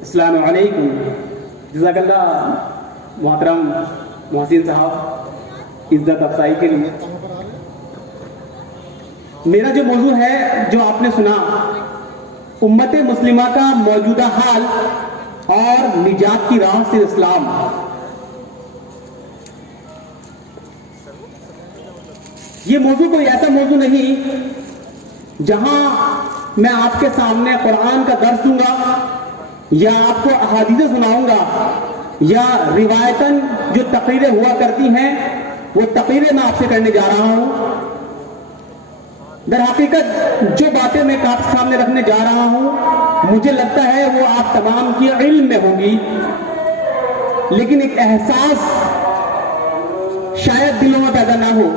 السلام علیکم. جزاک اللہ محترم محسن صاحب عزت افزائی کے لیے. میرا جو موضوع ہے جو آپ نے سنا، امت مسلمہ کا موجودہ حال اور نجات کی راہ سے اسلام. یہ موضوع کوئی ایسا موضوع نہیں جہاں میں آپ کے سامنے قرآن کا درس دوں گا یا آپ کو احادیث سناؤں گا یا روایتاً جو تقریریں ہوا کرتی ہیں وہ تقریریں میں آپ سے کرنے جا رہا ہوں. در حقیقت جو باتیں میں آپ کے سامنے رکھنے جا رہا ہوں مجھے لگتا ہے وہ آپ تمام کی علم میں ہوں گی، لیکن ایک احساس شاید دلوں میں پیدا نہ ہو.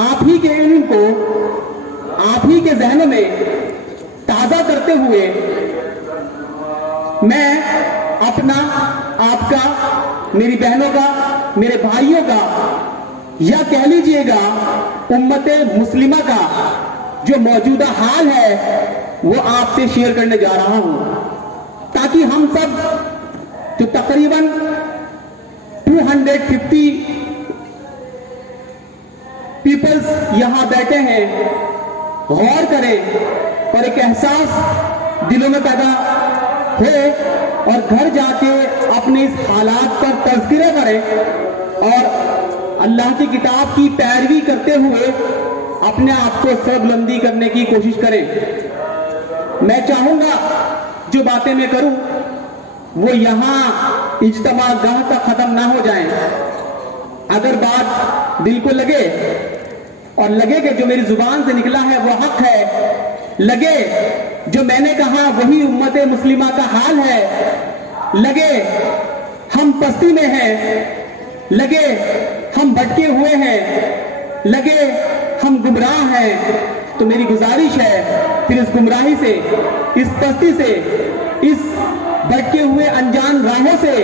آپ ہی کے علم کو آپ ہی کے ذہنوں میں تازہ کرتے ہوئے میں اپنا، آپ کا، میری بہنوں کا، میرے بھائیوں کا، یا کہہ لیجئے گا امت مسلمہ کا جو موجودہ حال ہے وہ آپ سے شیئر کرنے جا رہا ہوں، تاکہ ہم سب جو تقریباً 250 پیپلز یہاں بیٹھے ہیں غور کریں اور ایک احساس دلوں میں پیدا ہو اور گھر جا کے اپنے اس حالات پر تذکرہ کریں اور اللہ کی کتاب کی پیروی کرتے ہوئے اپنے آپ کو سربلندی کرنے کی کوشش کریں. میں چاہوں گا جو باتیں میں کروں وہ یہاں اجتماع گاہ تک ختم نہ ہو جائیں. اگر بات دل کو لگے اور لگے کہ جو میری زبان سے نکلا ہے وہ حق ہے، لگے جو میں نے کہا وہی امت مسلمہ کا حال ہے، لگے ہم پستی میں ہیں، لگے ہم بھٹکے ہوئے ہیں، لگے ہم گمراہ ہیں، تو میری گزارش ہے پھر اس گمراہی سے، اس پستی سے، اس بھٹکے ہوئے انجان راہوں سے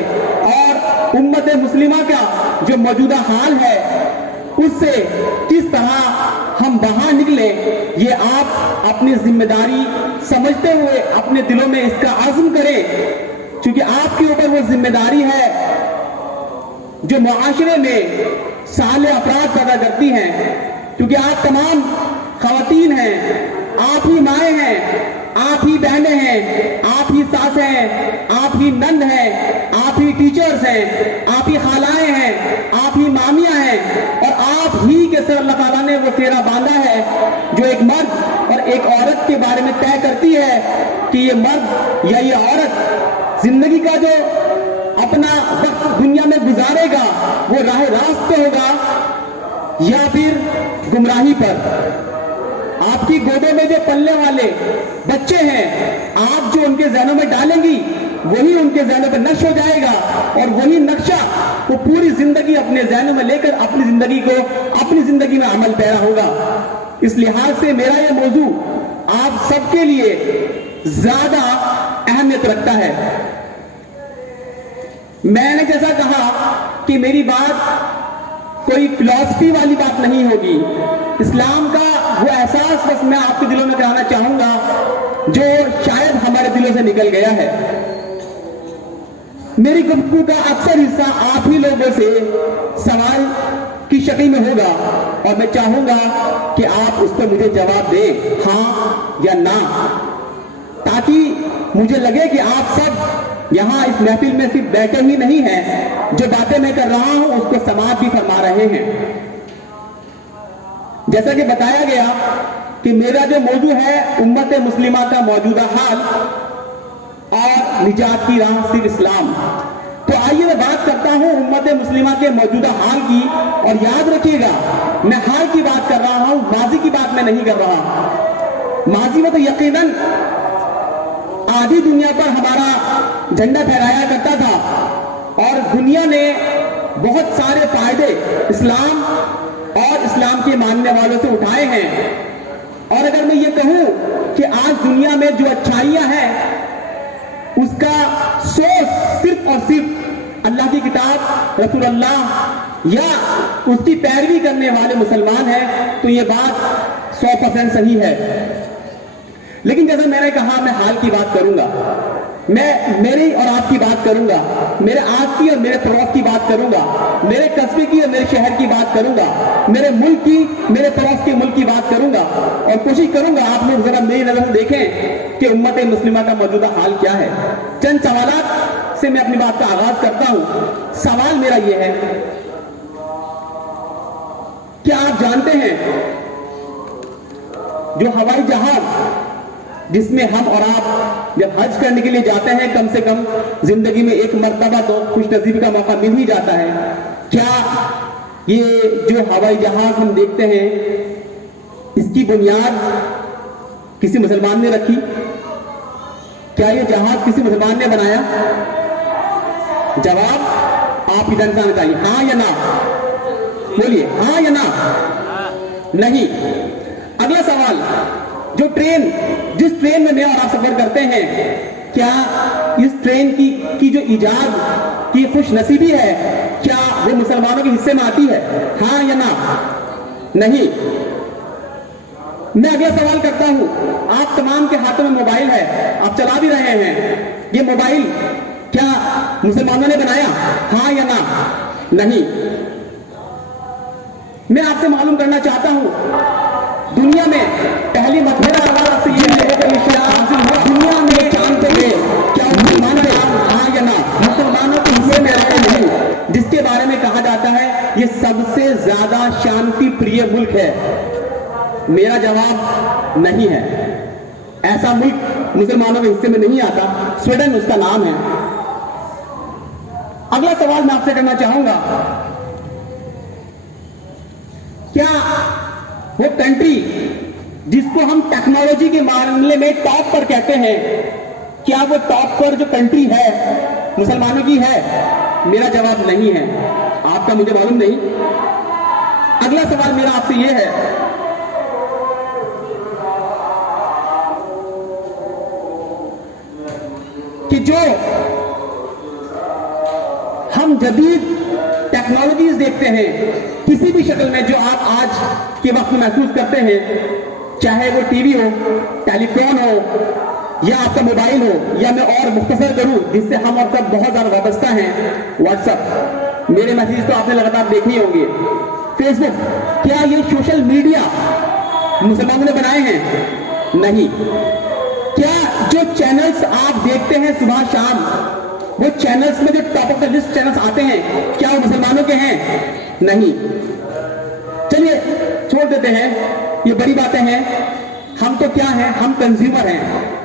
اور امت مسلمہ کا جو موجودہ حال ہے اس سے کس طرح ہم باہر نکلیں، یہ آپ اپنی ذمہ داری سمجھتے ہوئے اپنے دلوں میں اس کا عزم کریں، کیونکہ آپ کے اوپر وہ ذمہ داری ہے جو معاشرے میں صالح افراد پیدا کرتی ہیں. کیونکہ آپ تمام خواتین ہیں، آپ ہی مائیں ہیں، آپ ہی بہنیں ہیں، آپ ہی ساس ہیں، آپ ہی نند ہیں، آپ ہی ٹیچرز ہیں، آپ ہی خالائیں ہیں، آپ ہی مامیاں ہیں، اور آپ ہی کے سر اللہ تعالیٰ نے وہ سیرا باندھا ہے جو ایک مرد اور ایک عورت کے بارے میں طے کرتی ہے کہ یہ مرد یا یہ عورت زندگی کا جو اپنا وقت دنیا میں گزارے گا وہ راہ راست پہ ہوگا یا پھر گمراہی پر. آپ کی گودوں میں جو پلنے والے بچے ہیں آپ جو ان کے ذہنوں میں ڈالیں گی وہی ان کے ذہنوں پہ نقش ہو جائے گا اور وہی نقشہ وہ پوری زندگی اپنے ذہنوں میں لے کر اپنی زندگی میں عمل پیرا ہوگا. اس لحاظ سے میرا یہ موضوع آپ سب کے لیے زیادہ اہمیت رکھتا ہے. میں نے جیسا کہا کہ میری بات کوئی فلسفی والی بات نہیں ہوگی، اسلام کا وہ احساس بس میں آپ کے دلوں میں کرانا چاہوں گا جو شاید ہمارے دلوں سے نکل گیا ہے. میری گفتگو کا اکثر حصہ آپ ہی لوگوں سے سوال کی شکل میں ہوگا اور میں چاہوں گا کہ آپ اس پہ مجھے جواب دیں ہاں یا نہ، تاکہ مجھے لگے کہ آپ سب یہاں اس محفل میں صرف بیٹھے ہی نہیں ہیں، جو باتیں میں کر رہا ہوں اس کو سماعت بھی فرما رہے ہیں. جیسا کہ بتایا گیا کہ میرا جو موضوع ہے امت مسلمہ کا موجودہ حال اور نجات کی راہ صرف اسلام. تو آئیے میں بات کرتا ہوں امت مسلمہ کے موجودہ حال کی، اور یاد رکھیے گا میں حال کی بات کر رہا ہوں، ماضی کی بات میں نہیں کر رہا. ماضی میں تو یقیناً آدھی دنیا پر ہمارا جھنڈا پھہرایا کرتا تھا اور دنیا نے بہت سارے فائدے اسلام اور اسلام کے ماننے والوں سے اٹھائے ہیں. اور اگر میں یہ کہوں کہ آج دنیا میں جو اچھائیاں ہیں اس کا سورس صرف اور صرف اللہ کی کتاب، رسول اللہ یا اس کی پیروی کرنے والے مسلمان ہیں تو یہ بات 100% صحیح ہے. لیکن جیسے میں نے کہا میں حال کی بات کروں گا, میں میری اور آپ کی بات کروں گا, میرے آس کی اور میرے پڑوس کی بات کروں گا, میرے قصبے کی اور میرے شہر کی بات کروں گا, میرے ملک کی, میرے پڑوس کے ملک کی بات کروں گا, اور کوشش کروں گا آپ لوگ ذرا میری نظر سے دیکھیں کہ امت مسلمہ کا موجودہ حال کیا ہے. چند سوالات سے میں اپنی بات کا آغاز کرتا ہوں. سوال میرا یہ ہے, کیا آپ جانتے ہیں جو ہوائی جہاز جس میں ہم اور آپ جب حج کرنے کے لیے جاتے ہیں کم سے کم زندگی میں ایک مرتبہ تو خوش نصیبی کا موقع مل ہی جاتا ہے, کیا یہ جو ہوائی جہاز ہم دیکھتے ہیں اس کی بنیاد کسی مسلمان نے رکھی؟ کیا یہ جہاز کسی مسلمان نے بنایا؟ جواب آپ کی جاننا چاہیے, ہاں یا نہ, بولیے ہاں یا نہ. نہیں. اگلا سوال, جو ٹرین, جس ٹرین میں اور آپ سفر کرتے ہیں, کیا اس ٹرین کی جو ایجاد کی خوش نصیبی ہے کیا وہ مسلمانوں کے حصے میں آتی ہے؟ ہاں یا نہ؟ نہیں. میں اگلا سوال کرتا ہوں, آپ تمام کے ہاتھوں میں موبائل ہے, آپ چلا بھی رہے ہیں, یہ موبائل کیا مسلمانوں نے بنایا؟ ہاں یا نہ؟ نہیں. میں آپ سے معلوم کرنا چاہتا ہوں, دنیا میں پہلی مرتبہ آواز سے یہ ہے کہ دنیا میں چاند پہ گئے, کیا مسلمان ہے؟ ہاں یا نہ؟ مسلمانوں کے حصے میں آئے نہیں, جس کے بارے میں کہا جاتا ہے یہ سب سے زیادہ شانتی پریہ ملک ہے. میرا جواب نہیں ہے, ایسا ملک مسلمانوں کے حصے میں نہیں آتا. سویڈن اس کا نام ہے. اگلا سوال میں آپ سے کرنا چاہوں گا, کیا وہ کنٹری جس کو ہم ٹیکنالوجی کے معاملے میں ٹاپ پر کہتے ہیں, کیا وہ ٹاپ پر جو کنٹری ہے مسلمانوں کی ہے؟ میرا جواب نہیں ہے, آپ کا مجھے معلوم نہیں. اگلا سوال میرا آپ سے یہ ہے, کہ جو ہم جدید ٹیکنالوجیز دیکھتے ہیں کسی بھی شکل میں, جو آپ آج کے وقت میں محسوس کرتے ہیں, چاہے وہ ٹی وی ہو, ٹیلی فون ہو, یا آپ کا موبائل ہو, یا میں اور مختصر کروں جس سے ہم اور سب بہت زیادہ وابستہ ہیں, واٹس ایپ. میرے میسیج تو آپ نے لگاتار دیکھے ہی ہوں گے. فیس بک, کیا یہ سوشل میڈیا مسلمانوں نے بنائے ہیں؟ نہیں. کیا جو چینلز آپ دیکھتے ہیں صبح شام, وہ چینلز میں جو top of the list channels آتے ہیں, کیا وہ مسلمانوں کے ہیں؟ نہیں. چلیے چھوڑ دیتے ہیں, یہ بڑی باتیں ہیں. ہم تو کیا ہیں, ہم کنزیومر ہیں.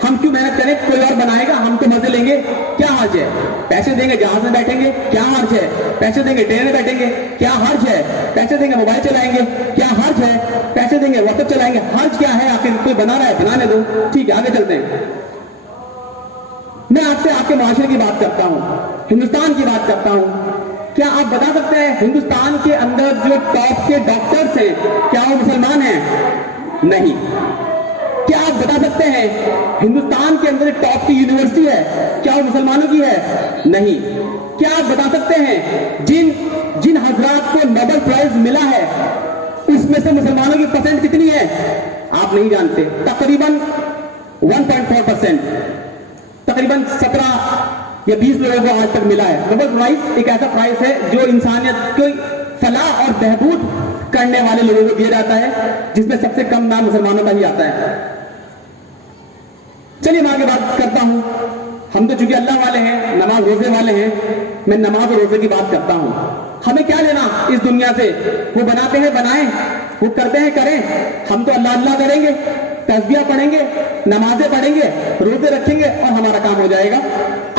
ہم کیوں محنت کریں, کوئی اور بنائے گا, ہم تو مزے لیں گے. کیا حرج ہے؟ پیسے دیں گے جہاز میں بیٹھیں گے, کیا حرج ہے؟ پیسے دیں گے ٹرین میں بیٹھیں گے, کیا حرج ہے؟ پیسے دیں گے موبائل چلائیں گے, کیا حرج ہے؟ پیسے دیں گے واٹس ایپ چلائیں گے, حرج کیا ہے؟ آخر کوئی بنا رہا ہے, بنانے دو. ٹھیک ہے, آگے چلتے ہیں. میں آپ سے آپ کے معاشرے کی بات کرتا ہوں, ہندوستان کی بات کرتا ہوں. کیا آپ بتا سکتے ہیں ہندوستان کے اندر جو ٹاپ کے ڈاکٹرز ہیں کیا وہ مسلمان ہیں؟ نہیں. کیا آپ بتا سکتے ہیں ہندوستان کے اندر ٹاپ کی یونیورسٹی ہے کیا وہ مسلمانوں کی ہے؟ نہیں. کیا آپ بتا سکتے ہیں جن حضرات کو نوبل پرائز ملا ہے اس میں سے مسلمانوں کی پرسنٹ کتنی ہے؟ آپ نہیں جانتے. تقریباً 1.4%, تقریباً 17 یا 20 لوگوں کو آج تک ملا ہے. نوبل پرائز ایک ایسا پرائز ہے جو انسانیت کی فلاح اور بہبود کرنے والے لوگوں کو دیا جاتا ہے, جس میں سب سے کم نام مسلمانوں کا ہی آتا ہے. چلیے میں آگے بات کرتا ہوں. ہم تو چونکہ اللہ والے ہیں, نماز روزے والے ہیں, میں نماز اور روزے کی بات کرتا ہوں. ہمیں کیا لینا اس دنیا سے؟ وہ بناتے ہیں بنائیں, وہ کرتے ہیں کریں, ہم تو اللہ اللہ کریں گے, تسبیح پڑھیں گے, نمازیں پڑھیں گے, روزے رکھیں گے اور ہمارا کام ہو جائے گا.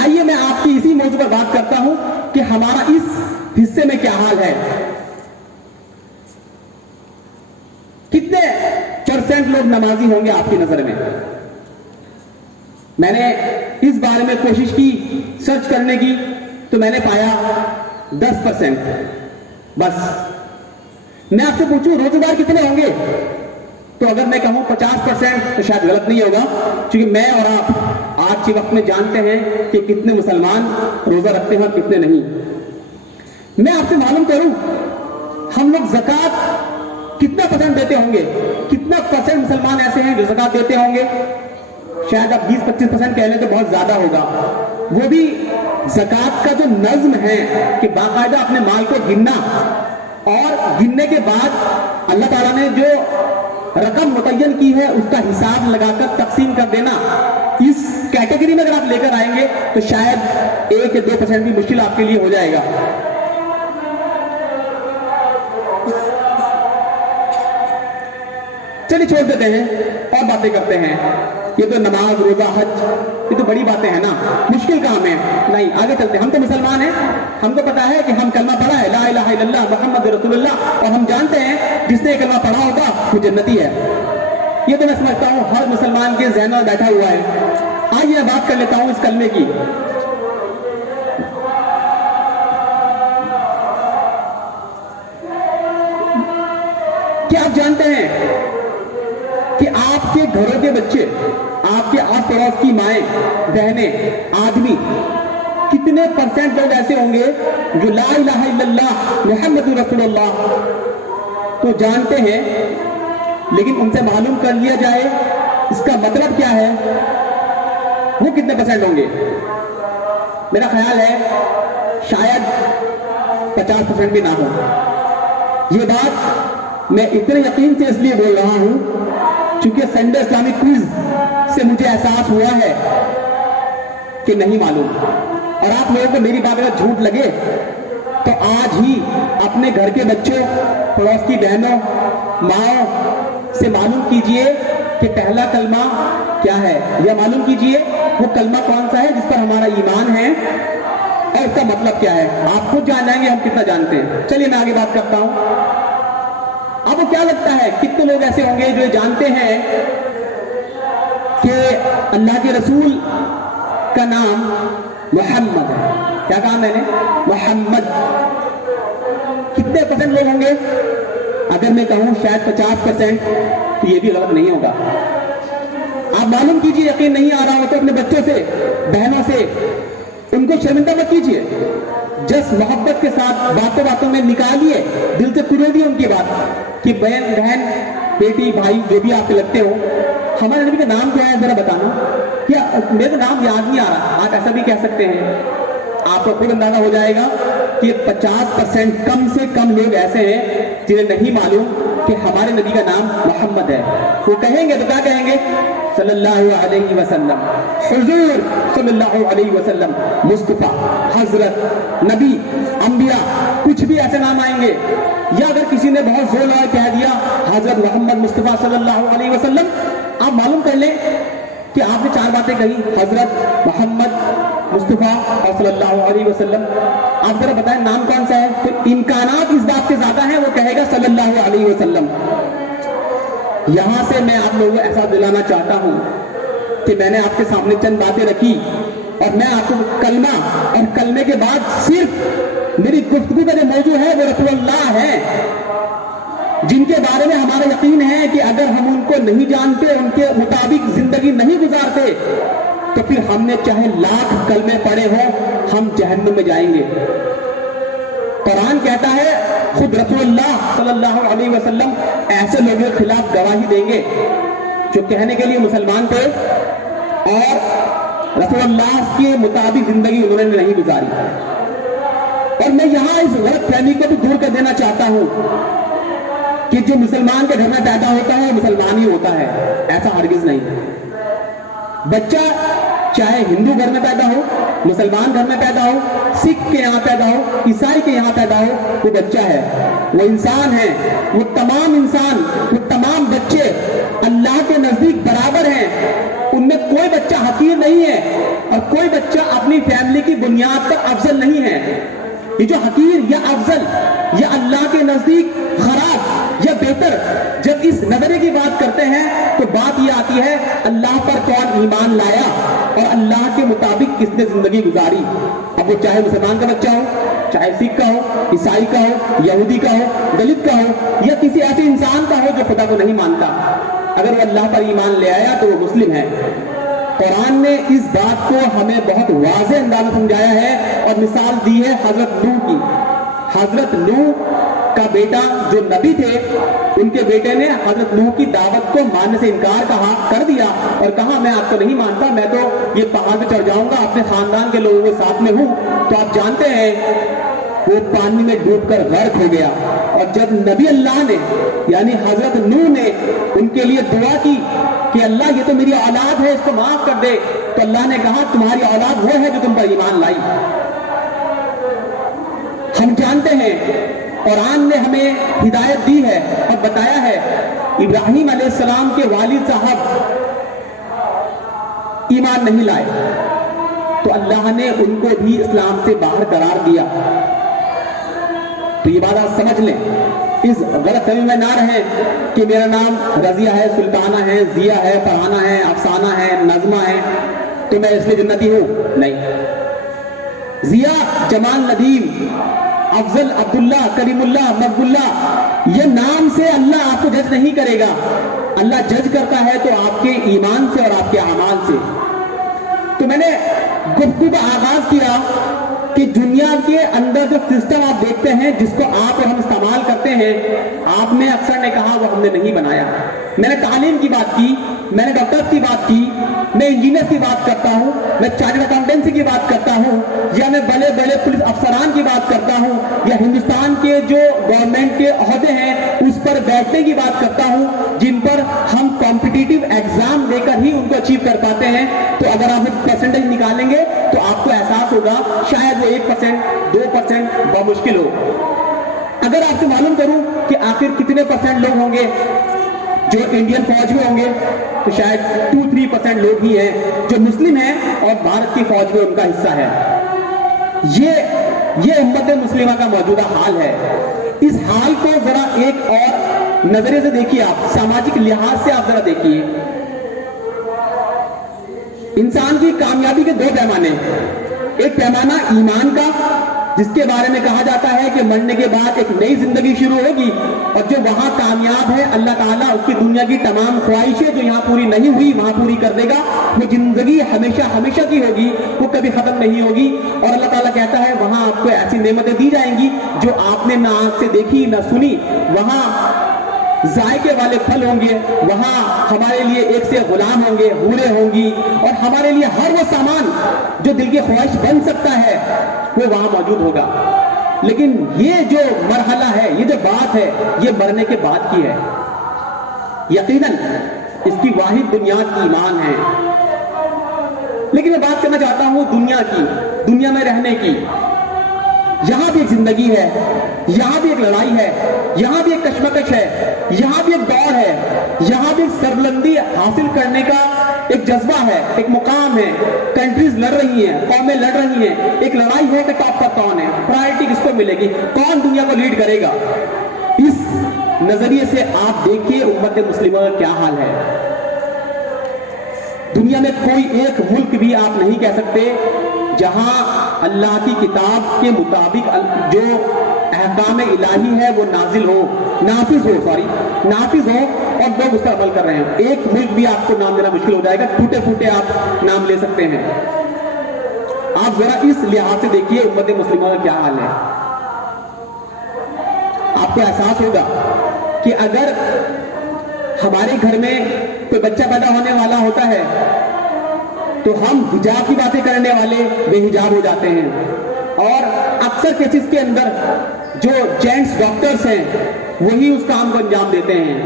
آئیے میں آپ کی اسی موضوع پر بات کرتا ہوں کہ ہمارا اس حصے میں کیا حال ہے. کتنے پرسنٹ لوگ نمازی ہوں گے آپ کی نظر میں؟ میں نے اس بارے میں کوشش کی سرچ کرنے کی تو میں نے پایا 10% بس. میں آپ سے پوچھوں روزے دار کتنے ہوں گے؟ تو اگر میں کہوں 50% تو شاید غلط نہیں ہوگا, کیونکہ میں اور آپ آج کے وقت میں جانتے ہیں کہ کتنے مسلمان روزہ رکھتے ہیں اور کتنے نہیں. میں آپ سے معلوم کروں ہم لوگ زکات کتنا پرسنٹ دیتے ہوں گے؟ کتنا پرسنٹ مسلمان ایسے ہیں جو زکات دیتے ہوں گے؟ شاید آپ 20-25% کہہ لیں تو بہت زیادہ ہوگا. وہ بھی زکات کا جو نظم ہے کہ باقاعدہ اپنے مال کو گننا اور گننے کے بعد اللہ تعالیٰ نے جو رقم متعین کی ہے اس کا حساب لگا کر تقسیم کر دینا، اس کیٹیگری میں اگر آپ لے کر آئیں گے تو شاید 1 یا 2% بھی مشکل آپ کے لیے ہو جائے گا. چلیے چھوڑ دیتے ہیں اور باتیں کرتے ہیں. یہ تو نماز، روزہ، حج، یہ تو بڑی باتیں ہیں نا، مشکل کام ہے. نہیں، آگے چلتے ہیں. ہم تو مسلمان ہیں، ہم کو پتا ہے کہ ہم کلمہ پڑھا ہے لا الہ الا اللہ محمد رسول اللہ، اور ہم جانتے ہیں جس نے کلمہ پڑھا ہوگا وہ جنتی ہے. یہ تو میں سمجھتا ہوں ہر مسلمان کے ذہن میں بیٹھا ہوا ہے. آئیے میں بات کر لیتا ہوں اس کلمے کی. کیا آپ جانتے ہیں کہ آپ کے گھروں کے بچے، آپ کے آس پڑوس کی مائیں، بہنیں، آدمی، کتنے پرسنٹ لوگ ایسے ہوں گے جو لا الہ الا اللہ محمد رسول اللہ تو جانتے ہیں، لیکن ان سے معلوم کر لیا جائے اس کا مطلب کیا ہے، وہ کتنے پرسنٹ ہوں گے؟ میرا خیال ہے شاید 50% بھی نہ ہو. یہ بات میں اتنے یقین سے اس لیے بول رہا ہوں کیونکہ سنڈے اسلامک کوئز سے مجھے احساس ہوا ہے کہ نہیں معلوم. اور آپ لوگوں کو میری بات اگر جھوٹ لگے تو آج ہی اپنے گھر کے بچوں، پڑوس کی بہنوں، ماؤں سے معلوم کیجئے کہ پہلا کلمہ کیا ہے، یا معلوم کیجئے وہ کلمہ کون سا ہے جس پر ہمارا ایمان ہے اور اس کا مطلب کیا ہے. آپ خود جان جائیں گے ہم کتنا جانتے ہیں. چلیے میں آگے بات کرتا ہوں. آپ کو کیا لگتا ہے کتنے لوگ ایسے ہوں گے جو جانتے ہیں کہ اللہ کے رسول کا نام محمد ہے؟ کیا کہا میں نے؟ محمد. کتنے پرسنٹ لوگ ہوں گے؟ اگر میں کہوں شاید 50% تو یہ بھی غلط نہیں ہوگا. آپ معلوم کیجئے، یقین نہیں آ رہا ہو تو اپنے بچوں سے، بہنوں سے ان کو شرمندہ مت کیجئے. جس محبت کے ساتھ باتوں باتوں میں نکالیے، دل سے کھلے ان کی بات کہ بہن، بیٹی، بھائی، جو بھی آپ کے لگتے ہو، ہمارے نبی کا نام کیا ہے ذرا بتانا. کیا میرے کو نام یاد نہیں آ رہا، آپ ایسا بھی کہہ سکتے ہیں. آپ کو خود اندازہ ہو جائے گا کہ 50% کم سے کم لوگ ایسے ہیں جنہیں نہیں معلوم کہ ہمارے نبی کا نام محمد ہے. وہ کہیں گے تو کیا کہیں گے؟ صلی اللہ علیہ وسلم، حضور صلی اللہ علیہ وسلم، مصطفیٰ، حضرت، نبی، انبیاء، کچھ بھی ایسے نام آئیں گے. یا اگر کسی نے بہت زور لگا کہہ دیا حضرت محمد مصطفیٰ صلی اللہ علیہ وسلم، آپ معلوم کر لیں کہ آپ نے 4 باتیں کہی، حضرت، محمد، مصطفیٰ اور صلی اللہ علیہ وسلم. آپ ذرا بتائیں نام کون سا ہے؟ تو امکانات اس بات کے زیادہ ہیں وہ کہے گا صلی اللہ علیہ وسلم. یہاں سے میں آپ لوگوں کو احساس دلانا چاہتا ہوں کہ میں نے آپ کے سامنے چند باتیں رکھی اور میں آپ کو کلمہ اور کلمے کے بعد صرف میری گفتگو کا جو موضوع ہے وہ رسول اللہ ہے، جن کے بارے میں ہمارا یقین ہے کہ اگر ہم ان کو نہیں جانتے، ان کے مطابق زندگی نہیں گزارتے تو پھر ہم نے چاہے لاکھ کلمے پڑھے ہوں ہم جہنم میں جائیں گے. قرآن کہتا ہے خود رسول اللہ صلی اللہ علیہ وسلم ایسے لوگوں کے خلاف گواہی دیں گے جو کہنے کے لیے مسلمان تھے اور رسول اللہ کے مطابق زندگی انہوں نے نہیں گزاری. اور میں یہاں اس غلط فہمی کو بھی دور کر دینا چاہتا ہوں کہ جو مسلمان کے گھر میں پیدا ہوتا ہے مسلمان ہی ہوتا ہے، ایسا ہرگز نہیں. بچہ چاہے ہندو گھر میں پیدا ہو، مسلمان گھر میں پیدا ہو، سکھ کے یہاں پیدا ہو، عیسائی کے یہاں پیدا ہو، وہ بچہ ہے، وہ انسان ہے. وہ تمام انسان، وہ تمام بچے اللہ کے نزدیک برابر ہیں. ان میں کوئی بچہ حقیر نہیں ہے اور کوئی بچہ اپنی فیملی کی بنیاد پر افضل نہیں ہے. یہ جو حقیر یا افضل یا اللہ کے نزدیک خراب یا بہتر، جب اس نظریے کی بات کرتے ہیں تو بات یہ آتی ہے اللہ پر کون ایمان لایا اور اللہ کے مطابق کس نے زندگی گزاری. اب وہ چاہے مسلمان کا بچہ ہو، چاہے سکھ کا ہو، عیسائی کا ہو، یہودی کا ہو، دلت کا ہو، یا کسی ایسے انسان کا ہو جو خدا کو نہیں مانتا، اگر وہ اللہ پر ایمان لے آیا تو وہ مسلم ہے. قرآن نے اس بات کو ہمیں بہت واضح انداز میں سمجھایا ہے اور مثال دی ہے حضرت نوح کی. حضرت نوح کا بیٹا جو نبی تھے، ان کے بیٹے نے حضرت نوح کی دعوت کو ماننے سے انکار کر دیا اور کہا میں آپ کو نہیں مانتا، میں تو یہ پہاڑ پہ چڑھ جاؤں گا، اپنے خاندان کے لوگوں کے ساتھ میں ہوں۔ تو آپ جانتے ہیں وہ پانی میں ڈوب کر غرق ہو گیا، اور جب نبی اللہ نے یعنی حضرت نوح نے ان کے لیے دعا کی کہ اللہ یہ تو میری اولاد ہے، اس کو معاف کر دے، تو اللہ نے کہا تمہاری اولاد وہ ہے جو تم پر ایمان لائی۔ ہم جانتے ہیں قرآن نے ہمیں ہدایت دی ہے اور بتایا ہے ابراہیم علیہ السلام کے والد صاحب ایمان نہیں لائے تو اللہ نے ان کو بھی اسلام سے باہر قرار دیا۔ تو یہ بات آپ سمجھ لیں، اس غلط فہمی میں نہ رہیں کہ میرا نام رضیہ ہے، سلطانہ ہے، ضیا ہے، فرحانہ ہے، افسانہ ہے، نظمہ ہے تو میں اس لیے جنتی ہوں، نہیں۔ ضیا، جمال، ندیم، افضل، عبداللہ، کریم اللہ، مقبول اللہ، یہ نام سے اللہ آپ کو جج نہیں کرے گا، اللہ جج کرتا ہے تو آپ کے ایمان سے اور آپ کے اعمال سے۔ تو میں نے گفتگو کا آغاز کیا کہ دنیا کے اندر جو سسٹم آپ دیکھتے ہیں جس کو آپ اور ہم استعمال کرتے ہیں، آپ نے اکثر نے کہا وہ ہم نے نہیں بنایا۔ میں نے تعلیم کی بات کی، میں نے ڈاکٹر کی بات کی، میں انجینئر کی بات کرتا ہوں، میں چارٹرڈ اکاؤنٹنسی کی بات کرتا ہوں، یا میں بڑے بڑے پولیس افسران کی بات کرتا ہوں، یا ہندوستان کے جو گورنمنٹ کے عہدے ہیں اس پر بیٹھنے کی بات کرتا ہوں جن پر ہم کمپٹیٹیو ایگزام دے کر ہی ان کو اچیو کر پاتے ہیں۔ تو اگر آپ پرسنٹیج نکالیں گے تو آپ کو احساس ہوگا شاید وہ 1%، 2% بمشکل ہو۔ اگر آپ سے معلوم کروں کہ آخر کتنے پرسنٹ لوگ ہوں گے جو انڈین فوج میں ہوں گے تو شاید 2-3% لوگ ہی ہیں جو مسلم ہیں اور بھارت کی فوج میں ان کا حصہ ہے۔ یہ امت مسلمہ کا موجودہ حال ہے۔ اس حال کو ذرا ایک اور نظریے سے دیکھیے، آپ سماجک لحاظ سے آپ ذرا دیکھیے۔ انسان کی کامیابی کے 2 پیمانے، ایک پیمانہ ایمان کا جس کے بارے میں کہا جاتا ہے کہ مرنے کے بعد ایک نئی زندگی شروع ہوگی اور جو وہاں کامیاب ہے اللہ تعالیٰ اس کی دنیا کی تمام خواہشیں جو یہاں پوری نہیں ہوئی وہاں پوری کر دے گا، وہ زندگی ہمیشہ ہمیشہ کی ہوگی، وہ کبھی ختم نہیں ہوگی، اور اللہ تعالیٰ کہتا ہے وہاں آپ کو ایسی نعمتیں دی جائیں گی جو آپ نے نہ آنکھ سے دیکھی نہ سنی، وہاں ذائقے والے پھل ہوں گے، وہاں ہمارے لیے ایک سے غلام ہوں گے، حوریں ہوں گی، اور ہمارے لیے ہر وہ سامان جو دل کی خواہش بن سکتا ہے وہ وہاں موجود ہوگا۔ لیکن یہ جو مرحلہ ہے، یہ جو بات ہے، یہ مرنے کے بعد کی ہے۔ یقیناً اس کی واحد بنیاد ایمان ہے۔ لیکن میں بات کرنا چاہتا ہوں دنیا کی، دنیا میں رہنے کی۔ یہاں بھی ایک زندگی ہے، یہاں بھی ایک لڑائی ہے، یہاں بھی ایک کشمکش ہے، یہاں بھی ایک دوڑ ہے، یہاں بھی ایک سربلندی حاصل کرنے کا ایک جذبہ ہے، ایک مقام ہے، کنٹریز لڑ رہی ہیں، قومیں لڑ رہی ہیں، ایک لڑائی ہے کہ ٹاپ پر کون ہے، پرائرٹی کس کو ملے گی، کون دنیا کو لیڈ کرے گا۔ اس نظریے سے آپ دیکھیے امت مسلمہ کا کیا حال ہے۔ دنیا میں کوئی ایک ملک بھی آپ نہیں کہہ سکتے جہاں اللہ کی کتاب کے مطابق جو احکام الہی ہے وہ نافذ ہو اور لوگ اس پر عمل کر رہے ہیں۔ ایک ملک بھی آپ کو نام دینا مشکل ہو جائے گا، ٹوٹے پھوٹے آپ نام لے سکتے ہیں۔ آپ ذرا اس لحاظ سے دیکھیے امت مسلمہ کا کیا حال ہے۔ آپ کو احساس ہوگا کہ اگر ہمارے گھر میں کوئی بچہ پیدا ہونے والا ہوتا ہے تو ہم حجاب کی باتیں کرنے والے بے حجاب ہو جاتے ہیں، اور اکثر کیسز کے اندر جو جینٹس ڈاکٹرز ہیں وہی اس کام کو انجام دیتے ہیں۔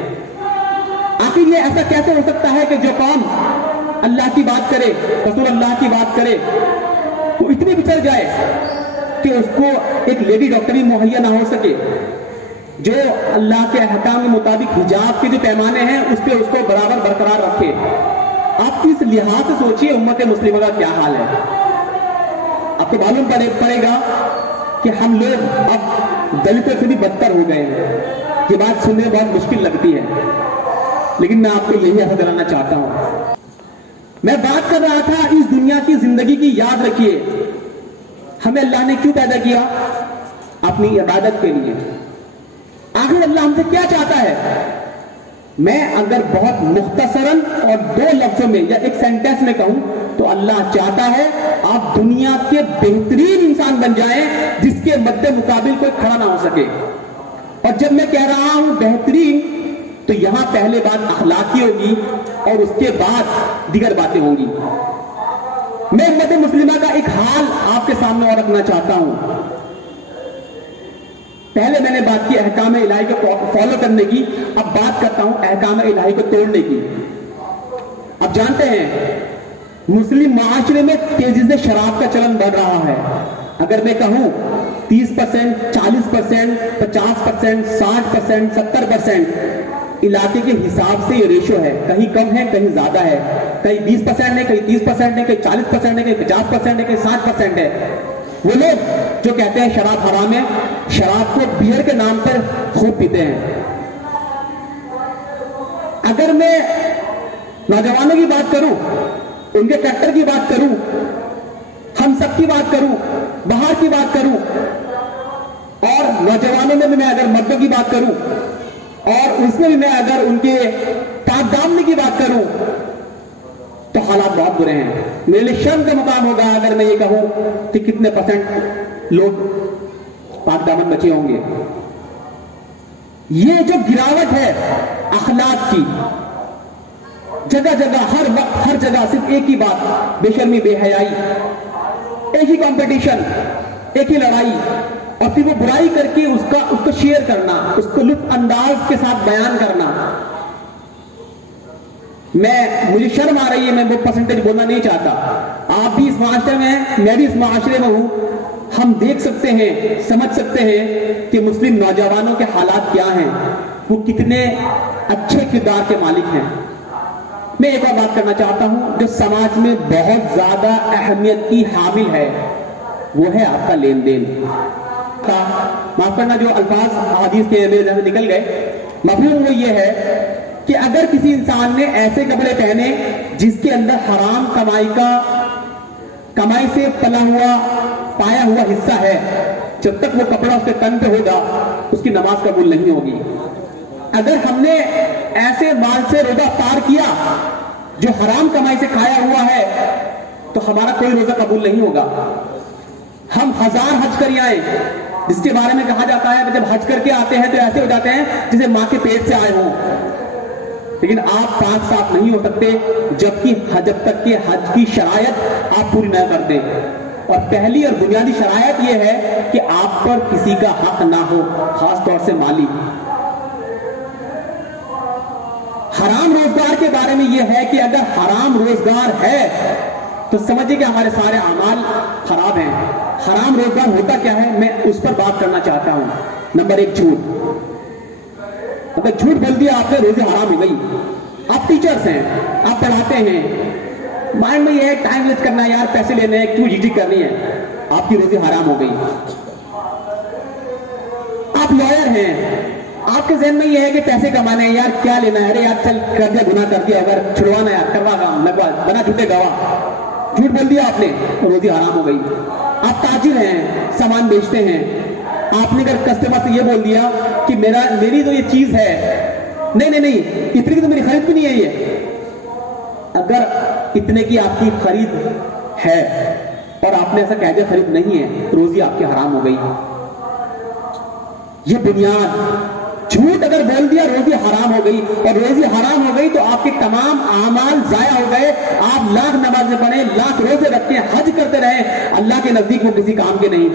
آخر یہ ایسا کیسے ہو سکتا ہے کہ جو قوم اللہ کی بات کرے، رسول اللہ کی بات کرے، وہ اتنی بچڑ جائے کہ اس کو ایک لیڈی ڈاکٹر ہی مہیا نہ ہو سکے جو اللہ کے احکام کے مطابق حجاب کے جو پیمانے ہیں اس پہ اس کو برابر برقرار رکھے۔ آپ اس لحاظ سے سوچئے امت مسلمہ کا کیا حال ہے۔ آپ کو معلوم پڑے گا کہ ہم لوگ اب دلتوں سے بھی بدتر ہو گئے ہیں۔ یہ بات سننے میں بہت مشکل لگتی ہے لیکن میں آپ کو یہی ایسا دلانا چاہتا ہوں۔ میں بات کر رہا تھا اس دنیا کی زندگی کی، یاد رکھیے ہمیں اللہ نے کیوں پیدا کیا؟ اپنی عبادت کے لیے۔ آخر اللہ ہم سے کیا چاہتا ہے؟ میں اگر بہت مختصراً اور 2 لفظوں میں یا ایک سینٹینس میں کہوں تو اللہ چاہتا ہے آپ دنیا کے بہترین انسان بن جائیں جس کے مد مقابل کوئی کھڑا نہ ہو سکے. اور جب میں کہہ رہا ہوں بہترین تو یہاں پہلے بات اخلاقی ہوگی اور اس کے بعد دیگر باتیں ہوں گی. میں امت مسلمہ کا ایک حال آپ کے سامنے اور رکھنا چاہتا ہوں. پہلے میں نے بات کی احکام الہی کو فالو کرنے کی، اب بات کرتا ہوں احکام الہی کو توڑنے کی. اب جانتے ہیں مسلم معاشرے میں تیزی سے شراب کا چلن بڑھ رہا ہے. اگر میں کہوں 30%، 40%، 50%، 60%، 70% علاقے کے حساب سے یہ ریشو ہے. کہیں کم ہے، کہیں زیادہ ہے، کہیں 20% ہے، کہیں 30% ہے، کہیں 40% ہے، کہیں 50% ہے، کہیں 60% ہے. وہ لوگ جو کہتے ہیں شراب حرام ہے، شراب کو بیئر کے نام پر خوب پیتے ہیں. اگر میں نوجوانوں کی بات کروں، ان کے کریکٹر کی بات کروں، ہم سب کی بات کروں، باہر کی بات کروں، اور نوجوانوں میں بھی میں اگر مردوں کی بات کروں، اور اس میں بھی میں اگر ان کے پاک دامنی کی بات کروں تو حالات بہت برے ہیں. میرے لیے شرم کا مقام ہوگا اگر میں یہ کہوں کہ کتنے % لوگ پاک دامن بچے ہوں گے. یہ جو گراوٹ ہے اخلاق کی، جگہ جگہ ہر وقت ہر جگہ صرف ایک ہی بات، بے شرمی، بے حیائی، ایک ہی کمپٹیشن، ایک ہی لڑائی، اور پھر وہ برائی کر کے اس کو شیئر کرنا، اس کو لطف انداز کے ساتھ بیان کرنا. مجھے شرم آ رہی ہے، میں وہ پرسنٹیج بولنا نہیں چاہتا. آپ بھی اس معاشرے میں ہیں، میں بھی اس معاشرے میں ہوں. ہم دیکھ سکتے ہیں، سمجھ سکتے ہیں کہ مسلم نوجوانوں کے حالات کیا ہیں، وہ کتنے اچھے کردار کے مالک ہیں. میں ایک اور بات کرنا چاہتا ہوں جو سماج میں بہت زیادہ اہمیت کی حامل ہے، وہ ہے آپ کا لین دین. معاف کرنا جو الفاظ حدیث کے میرے ذہن میں نکل گئے، مفہوم وہ یہ ہے کہ اگر کسی انسان نے ایسے کپڑے پہنے جس کے اندر حرام کمائی سے پلا ہوا پایا ہوا حصہ ہے، جب تک وہ کپڑا اس کے تن پہ ہوگا اس کی نماز قبول نہیں ہوگی. اگر ہم نے ایسے مال سے روزہ افطار کیا جو حرام کمائی سے کھایا ہوا ہے تو ہمارا کوئی روزہ قبول نہیں ہوگا. ہم 1000 حج کر آئے، جس کے بارے میں کہا جاتا ہے کہ جب حج کر کے آتے ہیں تو ایسے ہو جاتے ہیں جسے ماں کے پیٹ سے آئے ہوں. لیکن آپ 5 صاف نہیں ہو سکتے جب تک کہ حج کی شرائط آپ پوری نہ کر دیں. اور پہلی اور بنیادی شرائط یہ ہے کہ آپ پر کسی کا حق نہ ہو، خاص طور سے مالی. حرام روزگار کے بارے میں یہ ہے کہ اگر حرام روزگار ہے تو سمجھے کہ ہمارے سارے اعمال خراب ہیں. حرام روزگار ہوتا کیا ہے، میں اس پر بات کرنا چاہتا ہوں. نمبر 1 جھوٹ. اگر جھوٹ بول دیا آپ نے، روزی حرام ہو گئی. آپ ٹیچرز ہیں، آپ پڑھاتے ہیں، مائنڈ میں یہ ہے ٹائم ویسٹ کرنا ہے یار، پیسے لینے ہیں، کیوں جھجک کرنی ہے، آپ کی روزی حرام ہو گئی. آپ لائر ہیں، آپ کے ذہن میں یہ ہے کہ پیسے کمانے ہیں، یار کیا لینا ہے، ارے یار چل کر دیا، گناہ کر دیا، اگر چھڑوانا ہے یار کروا کام، لگوا بنا جھوٹے گواہ. جھوٹ بول دیا آپ نے، روزی حرام ہو گئی. آپ تاجر ہیں، سامان بیچتے ہیں، آپ نے اگر کسٹمر سے یہ بول دیا کہ میری تو یہ چیز ہے، نہیں اتنے کی تو میری خرید بھی نہیں ہے. یہ اگر اتنے کی آپ کی خرید ہے اور آپ نے ایسا کہہ دیا خرید نہیں ہے، روزی آپ کی حرام ہو گئی. یہ بنیاد. جھوٹ اگر بول دیا روزی حرام ہو گئی، اور روزی حرام ہو گئی تو آپ کے تمام اعمال ضائع ہو گئے. آپ لاکھ نمازیں پڑھیں، لاکھ روزے رکھیں، حج کرتے رہیں، اللہ کے نزدیک وہ کسی کام کے نہیں.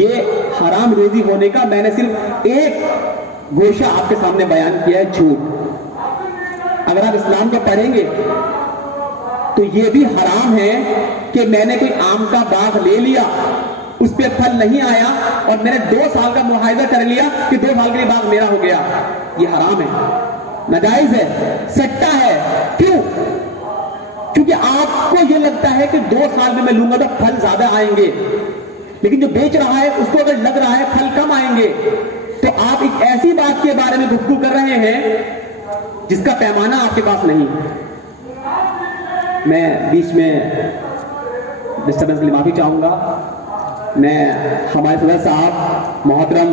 یہ حرام روزی ہونے کا میں نے صرف ایک گوشہ آپ کے سامنے بیان کیا ہے، جھوٹ. اگر آپ اسلام کو پڑھیں گے تو یہ بھی حرام ہے کہ میں نے کوئی آم کا باغ لے لیا، اس پہ پھل نہیں آیا اور میں نے 2 سال کا معاہدہ کر لیا کہ 2 سال کے لیے باغ میرا ہو گیا. یہ حرام ہے، ناجائز ہے، سٹا ہے. کیوں؟ کیونکہ آپ کو یہ لگتا ہے کہ 2 سال میں لوں گا تو پھل زیادہ آئیں گے، لیکن جو بیچ رہا ہے اس کو اگر لگ رہا ہے پھل کم آئیں گے، تو آپ ایک ایسی بات کے بارے میں گفتگو کر رہے ہیں جس کا پیمانہ آپ کے پاس نہیں. میں بیچ میں ڈسٹربنس کے لیے معافی چاہوں گا. میں ہمارے صدر صاحب محترم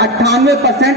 98%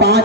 5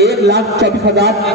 1,24,000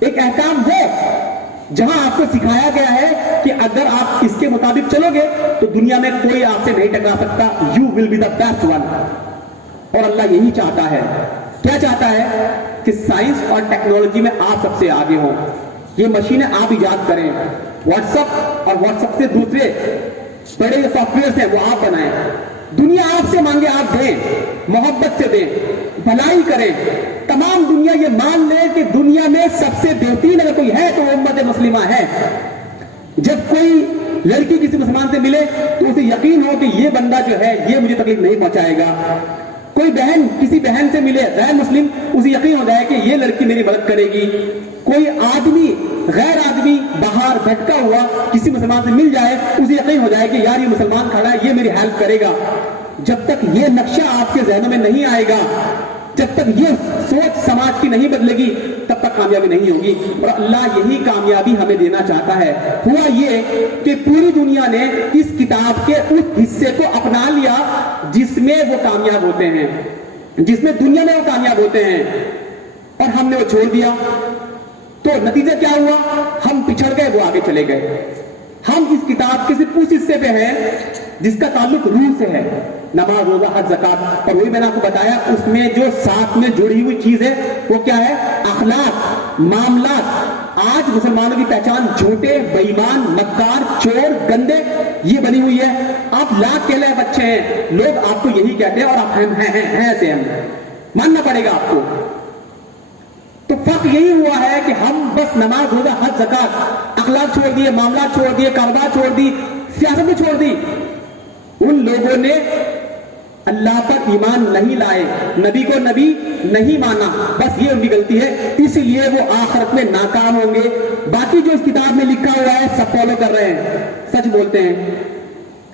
ایک احکام وہ جہاں آپ کو سکھایا گیا ہے کہ اگر آپ اس کے مطابق چلو گے تو دنیا میں کوئی آپ سے نہیں ٹکرا سکتا. You will be the best one. اور اللہ یہی چاہتا ہے. کیا چاہتا ہے؟ کہ سائنس اور ٹیکنالوجی میں آپ سب سے آگے ہوں. یہ مشینیں آپ ایجاد کریں, واٹس ایپ اور واٹس ایپ سے دوسرے بڑے سافٹ ویئر ہیں وہ آپ بنائیں. دنیا آپ سے مانگے آپ دیں, محبت سے دیں, بھلائی کریں. تمام دنیا یہ مان لے کہ دنیا میں سب سے بہترین اگر کوئی ہے تو وہ امت مسلمہ ہے. جب کوئی لڑکی کسی مسلمان سے ملے تو اسے یقین ہو کہ یہ بندہ جو ہے یہ مجھے تکلیف نہیں پہنچائے گا. کوئی بہن کسی بہن سے ملے غیر مسلم, اسے یقین ہو جائے کہ یہ لڑکی میری مدد کرے گی. کوئی آدمی غیر آدمی باہر بھٹکا ہوا کسی مسلمان سے مل جائے, اسے یقین ہو جائے کہ یار یہ مسلمان کھڑا ہے, یہ میری ہیلپ کرے گا. جب تک یہ نقشہ آپ کے ذہنوں میں نہیں آئے گا, جب تک یہ سوچ سماج کی نہیں بدلے گی, تب تک کامیابی نہیں ہوگی. اور اللہ یہی کامیابی ہمیں دینا چاہتا ہے. ہوا یہ کہ پوری دنیا نے اس کتاب کے اس حصے کو اپنا لیا جس میں وہ کامیاب ہوتے ہیں, جس میں دنیا میں وہ کامیاب ہوتے ہیں, اور ہم نے وہ چھوڑ دیا. تو نتیجہ کیا ہوا؟ ہم پچھڑ گئے, وہ آگے چلے گئے. ہم اس کتاب کے صرف اس حصے پہ ہیں جس کا تعلق روح سے ہے, نماز, روزہ, حج, زکات. اور وہی میں نے آپ کو بتایا اس میں جو ساتھ میں جڑی ہوئی چیز ہے وہ کیا ہے؟ اخلاق, معاملات. آج مسلمانوں کی پہچان جھوٹے, بے ایمان, مکار, چور, گندے یہ بنی ہوئی ہے. آپ لاکھ کہلے بچے ہیں, لوگ آپ کو یہی کہتے ہیں اور آپ ہیں ایسے, ہم ماننا پڑے گا آپ کو. تو فرق یہی ہوا ہے کہ ہم بس نماز, روزہ, حج, زکات, اخلاق چھوڑ دیے, معاملات چھوڑ دیے, کاروبار چھوڑ دی, سیاست بھی چھوڑ دی. ان لوگوں نے اللہ پر ایمان نہیں لائے, نبی کو نبی نہیں مانا, بس یہ ان کی غلطی ہے. اسی لیے وہ آخرت میں ناکام ہوں گے. باقی جو اس کتاب میں لکھا ہوا ہے سب فالو کر رہے ہیں, سچ بولتے ہیں,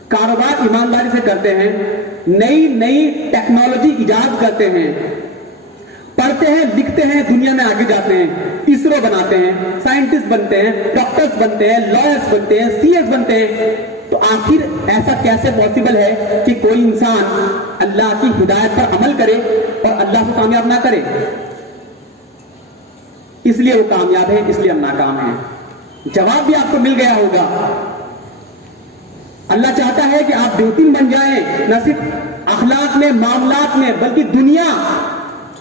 کاروبار ایمانداری سے کرتے ہیں, نئی نئی ٹیکنالوجی ایجاد کرتے ہیں, پڑھتے ہیں, لکھتے ہیں, دنیا میں آگے جاتے ہیں, اسرو بناتے ہیں, سائنٹسٹ بنتے ہیں, ڈاکٹرز بنتے ہیں, لائرز بنتے ہیں, سی ایس بنتے ہیں. تو آخر ایسا کیسے پاسبل ہے کہ کوئی انسان اللہ کی ہدایت پر عمل کرے اور اللہ کو کامیاب نہ کرے؟ اس لیے وہ کامیاب ہے, اس لیے ہم ناکام ہیں. جواب بھی آپ کو مل گیا ہوگا. اللہ چاہتا ہے کہ آپ بہترین بن جائیں, نہ صرف اخلاق میں, معاملات میں, بلکہ دنیا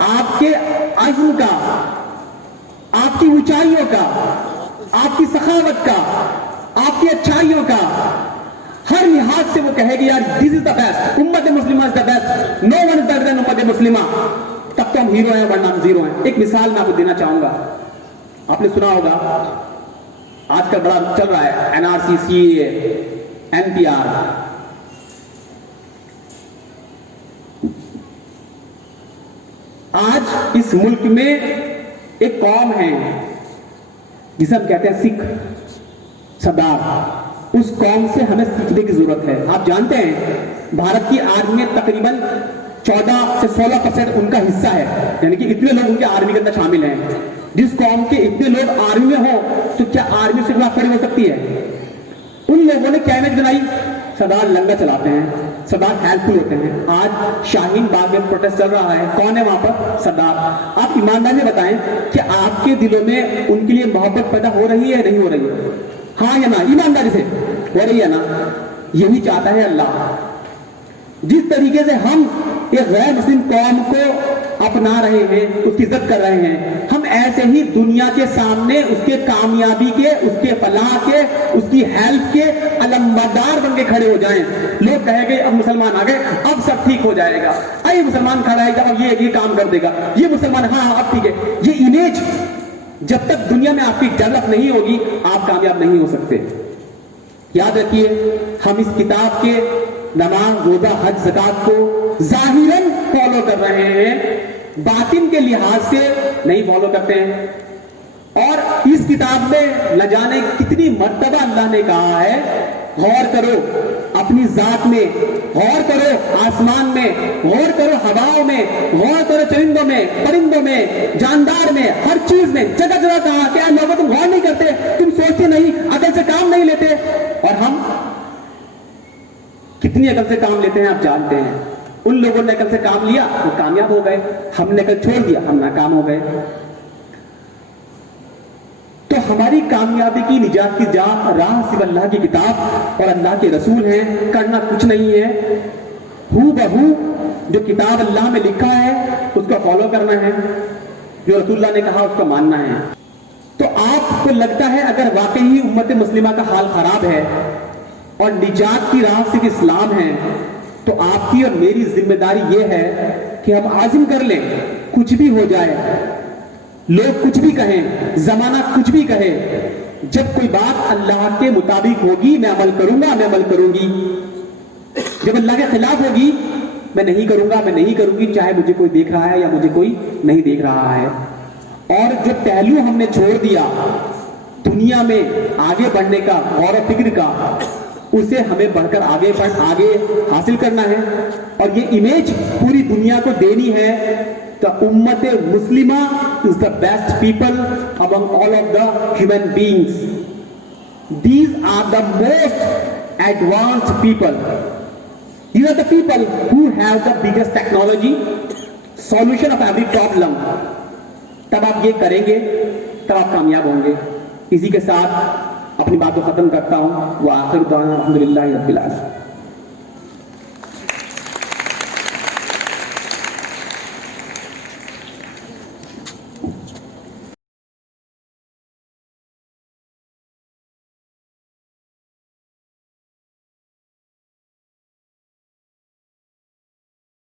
آپ کے عزم کا, آپ کی اونچائیوں کا, آپ کی سخاوت کا, آپ کی اچھائیوں کا, ہر لحاظ سے وہ کہے گی یار دس از دا بیسٹ, امت مسلمہ is the best, no one is better than امت مسلمہ. تب تو ہم ہیرو ہیں ورنہ ہم زیرو ہیں. ایک مثال میں آپ کو دینا چاہوں گا. آپ نے سنا ہوگا آج کل بڑا چل رہا ہے این آر سی, سی اے, این پی آر. آج اس ملک میں ایک قوم ہے جسے ہم کہتے ہیں سکھ, سردار. اس قوم سے ہمیں سیکھنے کی ضرورت ہے. آپ جانتے ہیں بھارت کی آرمی میں تقریباً 14 سے 16% ان کا حصہ ہے, یعنی کہ اتنے لوگ ان کے آرمی کے اندر شامل ہیں. جس قوم کے اتنے لوگ آرمی میں ہوں تو کیا آرمی سے خلاف کھڑی ہو سکتی ہے؟ ان لوگوں نے کیا امیج بنائی؟ سردار لنگر چلاتے ہیں, سردار ہیلپ فل ہوتے ہیں. آج شاہین باغ میں پروٹیسٹ چل رہا ہے, کون ہے وہاں پر؟ سردار. آپ ایمانداری سے بتائیں کہ آپ کے دلوں میں ان کے لیے محبت پیدا ہو رہی ہے, نہیں ہو رہی ہے؟ ہاں یا نا؟ ایمانداری سے ہو رہی ہے نا؟ یہی چاہتا ہے اللہ. جس طریقے سے ہم ایک غیر مسلم قوم کو اپنا رہے ہیں, اس کی عزت کر رہے ہیں, ہم ایسے ہی دنیا کے سامنے اس کے کامیابی کے, اس کے فلاح کے, اس کی ہیلپ کے علمبردار بن کے کھڑے ہو جائیں. لوگ کہیں گے اب مسلمان آ گئے, اب سب ٹھیک ہو جائے گا, اے مسلمان کھڑا ہے اب یہ کام کر دے گا, یہ مسلمان, ہاں اب ٹھیک ہے. یہ امیج جب تک دنیا میں آپ کی ڈیولپ نہیں ہوگی آپ کامیاب نہیں ہو سکتے. یاد رکھیے ہم اس کتاب کے نماز, روزہ, حج, زکات کو ظاہراً فالو کر رہے ہیں, باطن کے لحاظ سے نہیں فالو کرتے ہیں. اور اس کتاب میں نہ جانے کتنی مرتبہ اللہ نے کہا ہے غور کرو اپنی ذات میں, غور کرو آسمان میں, غور کرو ہواؤں میں, غور کرو چرندوں میں, پرندوں میں, جاندار میں, ہر چیز میں. جگہ جگہ کہا کہ اے لوگوں تم غور نہیں کرتے, تم سوچتے نہیں, عقل سے کام نہیں لیتے. اور ہم کتنی عقل سے کام لیتے ہیں آپ جانتے ہیں. ان لوگوں نے عقل سے کام لیا وہ کامیاب ہو گئے, ہم نے عقل چھوڑ دیا ہم ناکام ہو گئے. ہماری کامیابی کی نجات کی راہ صرف اللہ کی کتاب اور اللہ کے رسول ہیں، کرنا کچھ نہیں ہے، ہو بہو جو کتاب اللہ میں لکھا ہے اس کو فالو کرنا ہے، جو رسول اللہ نے کہا اس کو ماننا ہے۔ تو آپ کو لگتا ہے اگر واقعی امت مسلمہ کا حال خراب ہے اور نجات کی راہ صرف اسلام ہے، تو آپ کی اور میری ذمہ داری یہ ہے کہ ہم عزم کر لیں، کچھ بھی ہو جائے، لوگ کچھ بھی کہیں، زمانہ کچھ بھی کہے، جب کوئی بات اللہ کے مطابق ہوگی میں عمل کروں گا، میں عمل کروں گی، جب اللہ کے خلاف ہوگی میں نہیں کروں گا، میں نہیں کروں گی، چاہے مجھے کوئی دیکھ رہا ہے یا مجھے کوئی نہیں دیکھ رہا ہے۔ اور جو پہلو ہم نے چھوڑ دیا دنیا میں آگے بڑھنے کا، غور و فکر کا، اسے ہمیں بڑھ کر آگے حاصل کرنا ہے، اور یہ امیج پوری دنیا کو دینی ہے کہ امت مسلمہ is the best people among all of the human beings. These are the most advanced people. These are the people who have the biggest technology, solution of every problem. تب آپ یہ کریں گے تب آپ کامیاب ہوں گے۔ اسی کے ساتھ اپنی بات کو ختم کرتا ہوں، وآخر دعوانا الحمدللہ رب العالمین۔